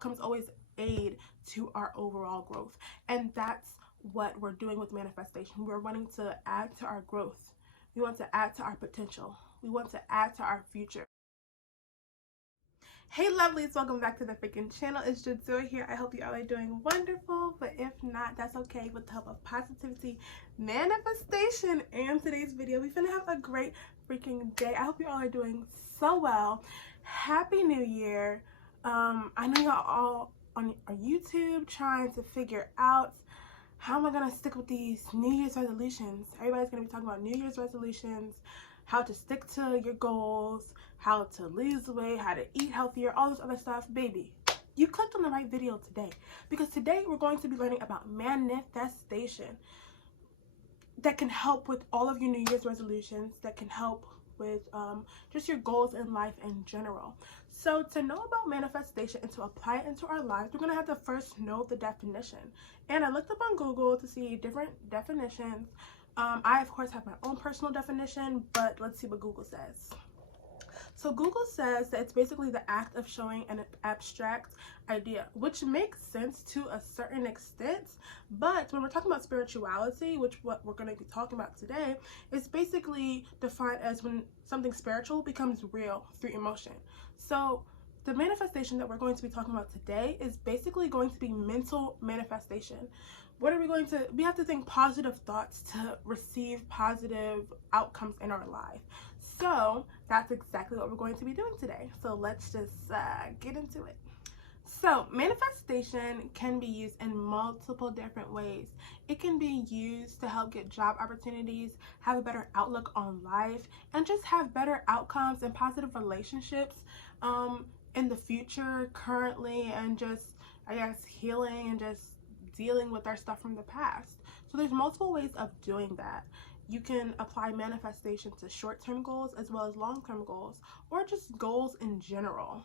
outcomes always aid to our overall growth. And that's what we're doing with manifestation. We're wanting to add to our growth. We want to add to our potential. We want to add to our future. Hey lovelies, welcome back to the freaking channel. It's Jadzua here. I hope you all are doing wonderful, but if not, that's okay. With the help of positivity, manifestation, and today's video, we're gonna have a great freaking day. I hope you all are doing so well. Happy New Year. I know y'all all on YouTube trying to figure out how am I gonna stick with these New Year's resolutions. Everybody's gonna be talking about New Year's resolutions, how to stick to your goals, how to lose weight, how to eat healthier, all this other stuff. Baby, you clicked on the right video today, because today we're going to be learning about manifestation that can help with all of your New Year's resolutions, that can help with just your goals in life in general. So to know about manifestation and to apply it into our lives, we're going to have to first know the definition. And I looked up on Google to see different definitions. I, of course, have my own personal definition, but let's see what Google says. So Google says that it's basically the act of showing an abstract idea, which makes sense to a certain extent. But when we're talking about spirituality, which what we're going to be talking about today, it's basically defined as when something spiritual becomes real through emotion. So the manifestation that we're going to be talking about today is basically going to be mental manifestation. What are we going to, we have to think positive thoughts to receive positive outcomes in our life. So that's exactly what we're going to be doing today. So let's just get into it. So manifestation can be used in multiple different ways. It can be used to help get job opportunities, have a better outlook on life, and just have better outcomes and positive relationships in the future, currently, and just, I guess, healing and just dealing with our stuff from the past. So there's multiple ways of doing that. You can apply manifestation to short-term goals as well as long-term goals, or just goals in general.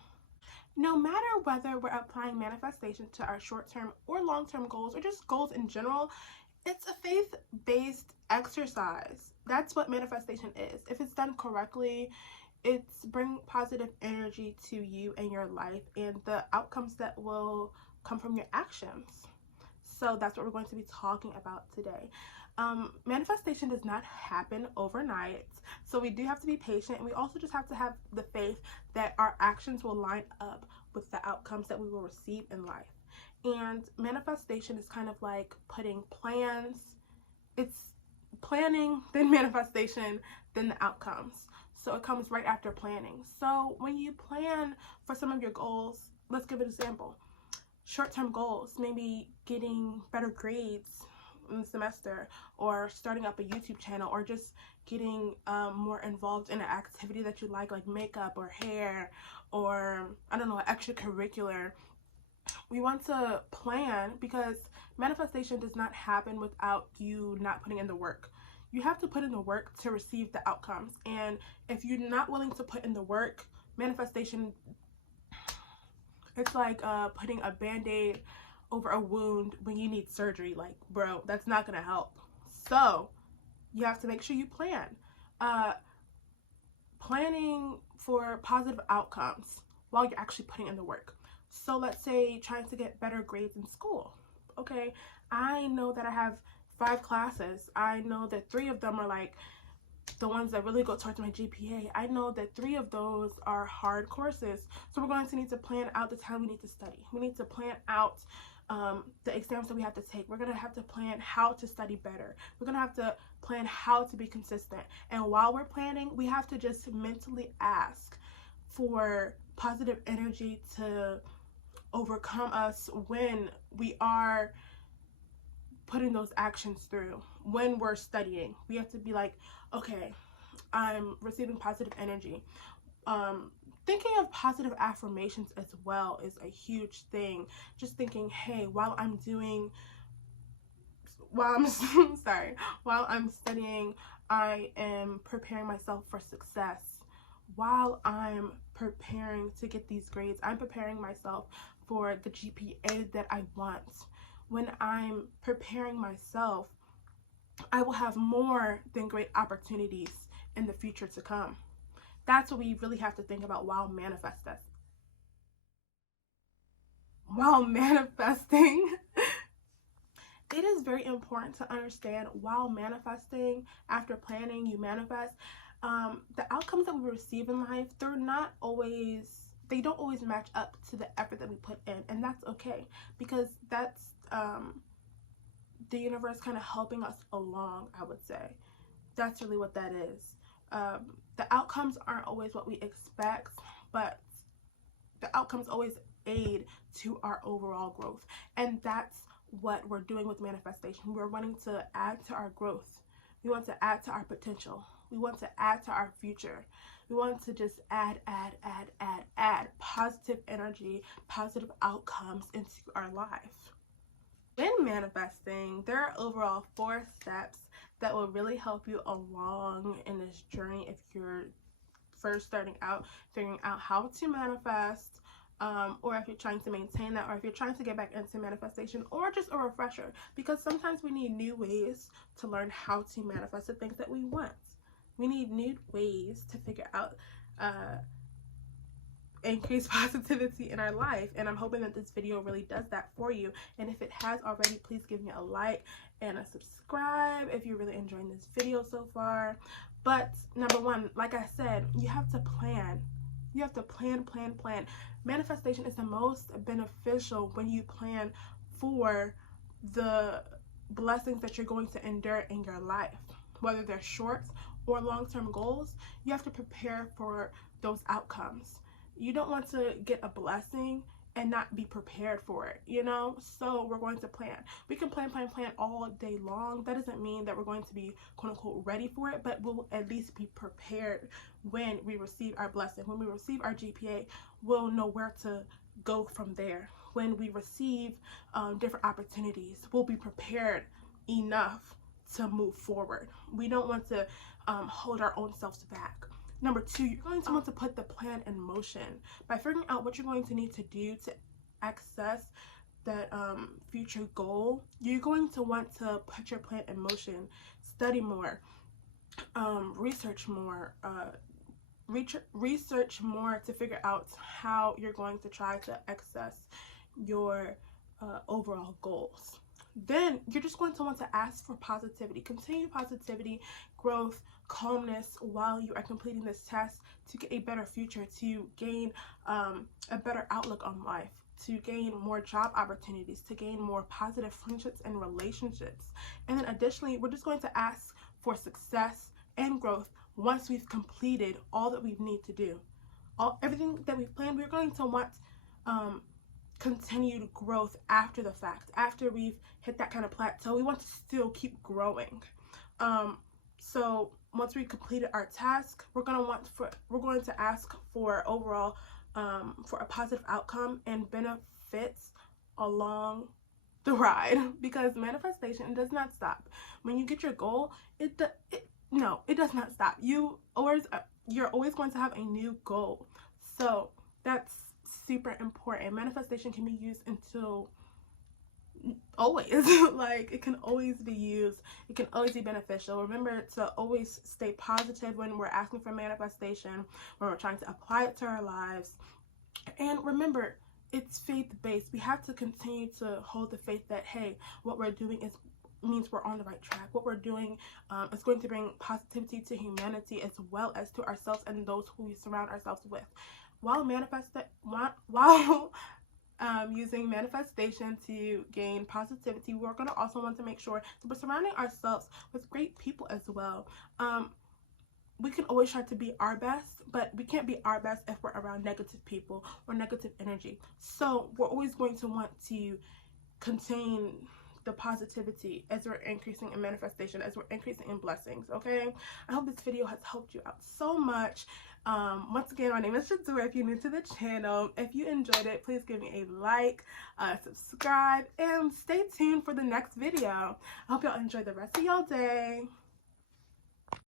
No matter whether we're applying manifestation to our short-term or long-term goals, or just goals in general, it's a faith-based exercise. That's what manifestation is. If it's done correctly, it's bring positive energy to you and your life and the outcomes that will come from your actions. So that's what we're going to be talking about today. Manifestation does not happen overnight, so we do have to be patient, and we also just have to have the faith that our actions will line up with the outcomes that we will receive in life. And manifestation is kind of like putting plans. It's planning, then manifestation, then the outcomes. So it comes right after planning. So when you plan for some of your goals, let's give an example. Short-term goals, maybe getting better grades in the semester, or starting up a YouTube channel, or just getting more involved in an activity that you like makeup or hair, or I don't know, extracurricular. We want to plan, because manifestation does not happen without you not putting in the work. You have to put in the work to receive the outcomes, and if you're not willing to put in the work, manifestation, it's like putting a band-aid over a wound when you need surgery. Like, bro, that's not gonna help. So you have to make sure you plan. Planning for positive outcomes while you're actually putting in the work. So let's say trying to get better grades in school. Okay, I know that I have 5 classes. I know that 3 of them are like the ones that really go towards my GPA. I know that 3 of those are hard courses. So we're going to need to plan out the time we need to study. We need to plan out the exams that we have to take. We're going to have to plan how to study better. We're going to have to plan how to be consistent. And while we're planning, we have to just mentally ask for positive energy to overcome us when we are putting those actions through. When we're studying, we have to be like, okay, I'm receiving positive energy. Thinking of positive affirmations as well is a huge thing. Just thinking, hey, while I'm studying, I am preparing myself for success. While I'm preparing to get these grades, I'm preparing myself for the GPA that I want. When I'm preparing myself, I will have more than great opportunities in the future to come. That's what we really have to think about while manifesting. while manifesting, it is very important to understand while manifesting, after planning, you manifest, the outcomes that we receive in life, they don't always match up to the effort that we put in, and that's okay, because that's the universe kind of helping us along, I would say. That's really what that is. The outcomes aren't always what we expect, but the outcomes always aid to our overall growth, and that's what we're doing with manifestation. We're wanting to add to our growth. We want to add to our potential. We want to add to our future. We want to just add positive energy, positive outcomes into our life. When manifesting, there are overall 4 steps that will really help you along in this journey if you're first starting out, figuring out how to manifest, or if you're trying to maintain that, or if you're trying to get back into manifestation, or just a refresher, because sometimes we need new ways to learn how to manifest the things that we want. We need new ways to figure out increase positivity in our life, and I'm hoping that this video really does that for you. And if it has already, please give me a like and a subscribe if you're really enjoying this video so far. But number 1, like I said, you have to plan. You have to plan. Manifestation is the most beneficial when you plan for the blessings that you're going to endure in your life, whether they're short or long-term goals. You have to prepare for those outcomes. You don't want to get a blessing and not be prepared for it, you know? So we're going to plan. We can plan all day long. That doesn't mean that we're going to be quote-unquote ready for it, but we'll at least be prepared when we receive our blessing. When we receive our GPA, we'll know where to go from there. When we receive different opportunities, we'll be prepared enough to move forward. We don't want to hold our own selves back. Number 2, you're going to want to put the plan in motion by figuring out what you're going to need to do to access that future goal. You're going to want to put your plan in motion, study more, research more, research more to figure out how you're going to try to access your overall goals. Then you're just going to want to ask for positivity, continue positivity, growth, calmness while you are completing this test, to get a better future, to gain a better outlook on life, to gain more job opportunities, to gain more positive friendships and relationships. And then additionally, we're just going to ask for success and growth once we've completed all that we need to do. Everything that we've planned, we're going to want continued growth after the fact. After we've hit that kind of plateau, we want to still keep growing. So once we completed our task, we're going to ask for overall for a positive outcome and benefits along the ride, because manifestation does not stop. When you get your goal, it does not stop. You're always going to have a new goal. So that's super important. Manifestation can be used until always. Like, it can always be used. It can always be beneficial. Remember to always stay positive when we're asking for manifestation, when we're trying to apply it to our lives. And remember, it's faith-based. We have to continue to hold the faith that, hey, what we're doing means we're on the right track. What we're doing is going to bring positivity to humanity as well as to ourselves and those who we surround ourselves with. While using manifestation to gain positivity, we're going to also want to make sure that we're surrounding ourselves with great people as well. We can always try to be our best, but we can't be our best if we're around negative people or negative energy. So we're always going to want to contain the positivity as we're increasing in manifestation, as we're increasing in blessings. Okay, I hope this video has helped you out so much. Once again, my name is Shadura. If you're new to the channel, if you enjoyed it, please give me a like, subscribe, and stay tuned for the next video. I hope y'all enjoy the rest of y'all day.